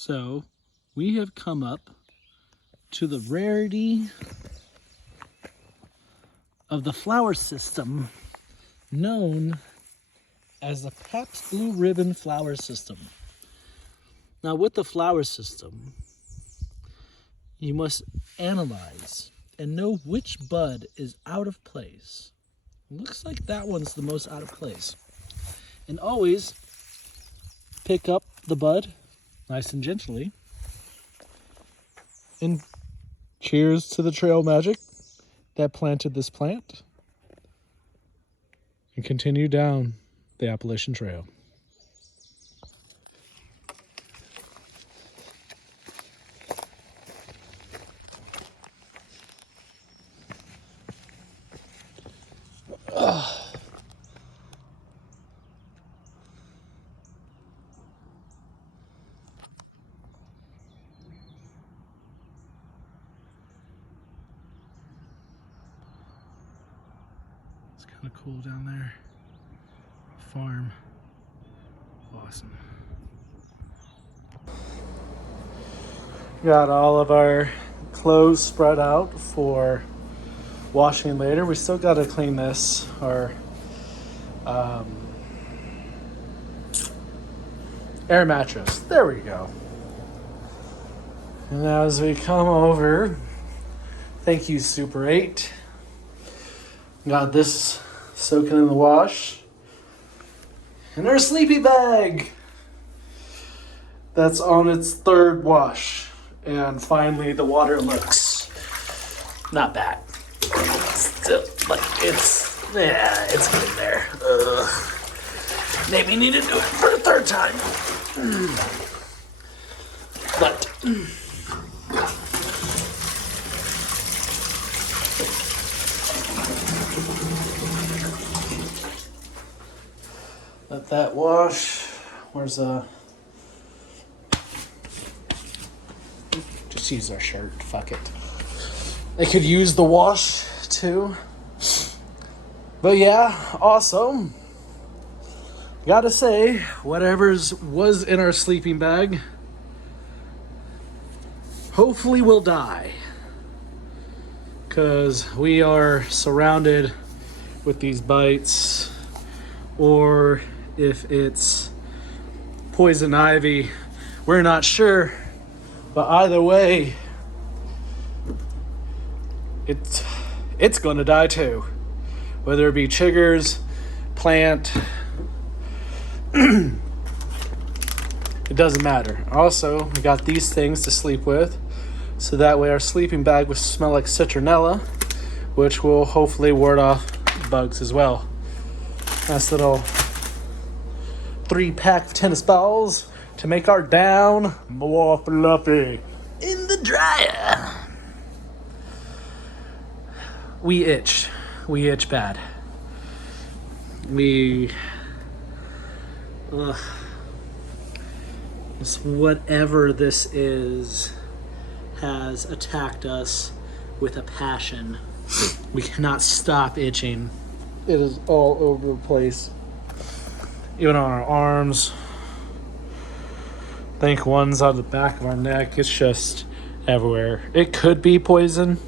So we have come up to the rarity of the flower system known as the Pabst Blue Ribbon flower system. Now with the flower system, you must analyze and know which bud is out of place. Looks like that one's the most out of place. And always pick up the bud nice and gently. And cheers to the trail magic that planted this plant. And continue down the Appalachian Trail. It's kind of cool down there. Farm. Awesome. Got all of our clothes spread out for washing later. We still got to clean this, our air mattress. There we go. And as we come over, thank you, Super 8. Got this soaking in the wash. And our sleepy bag that's on its third wash. And finally the water looks not bad. Still, but it's getting there. Maybe need to do it for a third time. But let that wash. Where's just use our shirt. Fuck it. They could use the wash too. But yeah, awesome. Gotta say, whatever's was in our sleeping bag hopefully will die. Cause we are surrounded with these bites. Or if it's poison ivy, we're not sure. But either way, it's gonna die too. Whether it be chiggers, plant, it doesn't matter. Also, we got these things to sleep with, so that way our sleeping bag will smell like citronella, which will hopefully ward off bugs as well. Nice little 3-pack of tennis balls to make our down more fluffy. In the dryer. We itch. We itch bad. Whatever this is has attacked us with a passion. We cannot stop itching. It is all over the place. Even on our arms. I think one's on the back of our neck. It's just everywhere. It could be poison.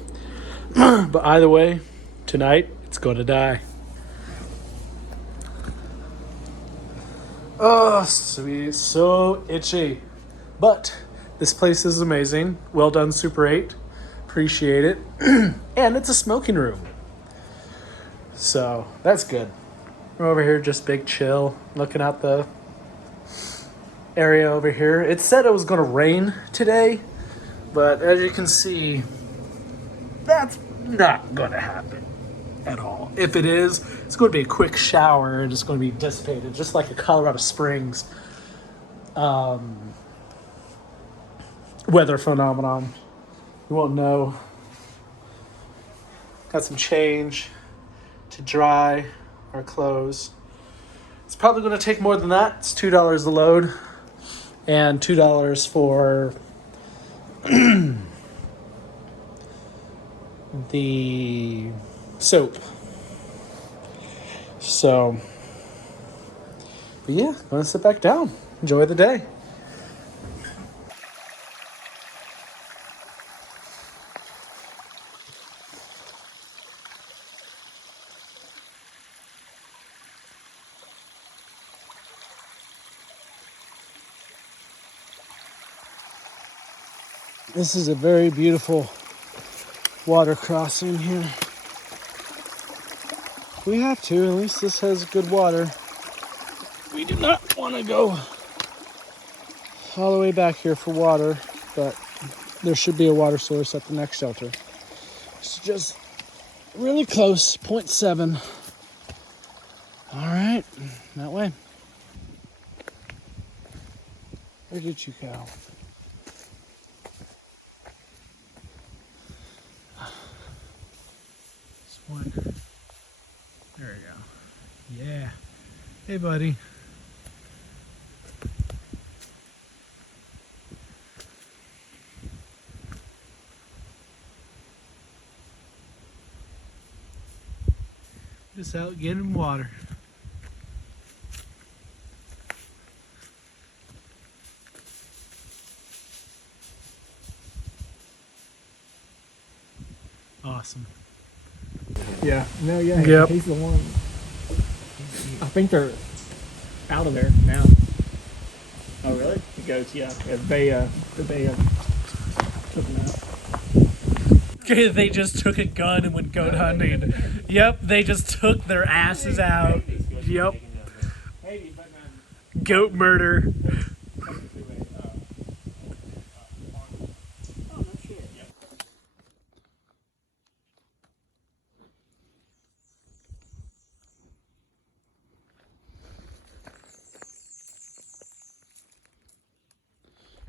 But either way, tonight, it's going to die. Oh, sweet. So itchy. But this place is amazing. Well done, Super 8. Appreciate it. And it's a smoking room. So, that's good. We're over here just big chill, looking out the area over here. It said it was going to rain today, but as you can see, that's not going to happen at all. If it is, it's going to be a quick shower and it's going to be dissipated, just like a Colorado Springs weather phenomenon. You won't know. Got some change to dry our clothes. It's probably going to take more than that. It's $2 a load and $2 for the soap. So, but yeah, I'm going to sit back down. Enjoy the day. This is a very beautiful water crossing here. We have to, at least this has good water. We do not want to go all the way back here for water, but there should be a water source at the next shelter. It's just really close, 0.7. All right, that way. Where did you go? This one. There we go. Yeah. Hey, buddy. Just out getting water. Awesome. Yeah. No, yeah. Yep. He's the one. I think they're out of there now. Oh, really? The goats, yeah. They took them out. They just took a gun and went goat hunting. Yep, they just took their asses out. Yep. Goat murder.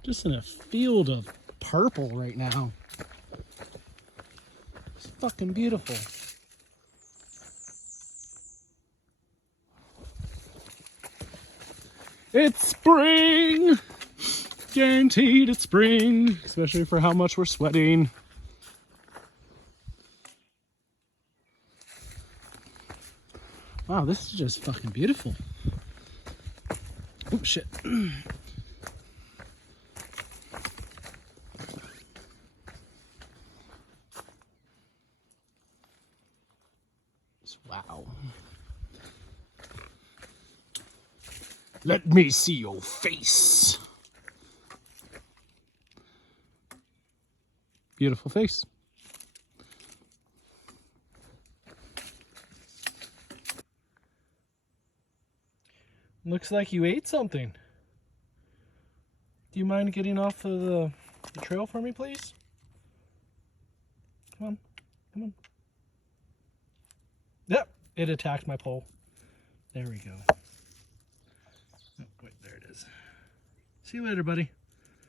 Just in a field of purple right now. It's fucking beautiful. It's spring! Guaranteed it's spring, especially for how much we're sweating. Wow, this is just fucking beautiful. Oh shit. Wow. Let me see your face. Beautiful face. Looks like you ate something. Do you mind getting off of the trail for me, please? Come on. Come on. Yep, it attacked my pole. There we go. Oh, wait, there it is. See you later, buddy.